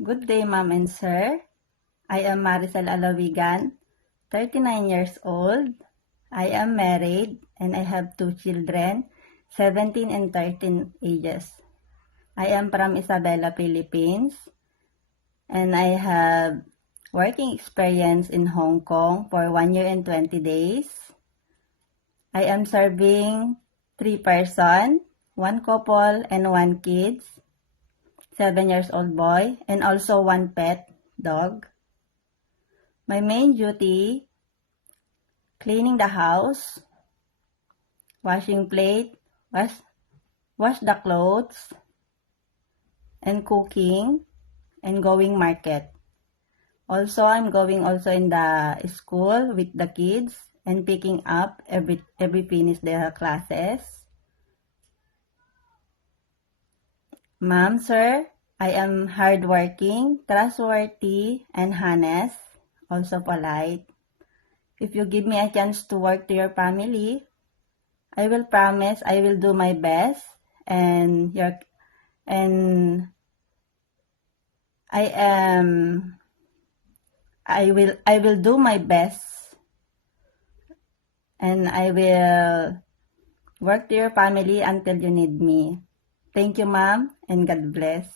Good day, Ma'am and Sir. I am Maricel Alawigan, 39 years old. I am married and I have 2 children, 17 and 13 ages. I am from Isabela, Philippines, and I have working experience in Hong Kong for 1 year and 20 days. I am serving 3 person, 1 couple and 1 kids. 7 years old boy, and also 1 pet dog. My main duty, cleaning the house, washing plate, wash the clothes, and cooking, and going market. Also, I'm going also in the school with the kids and picking up every finish their classes. Ma'am, sir, I am hardworking, trustworthy, and honest, also polite. If you give me a chance to work to your family, I will promise I will do my best and I will do my best and I will work to your family until you need me. Thank you, ma'am, and God bless.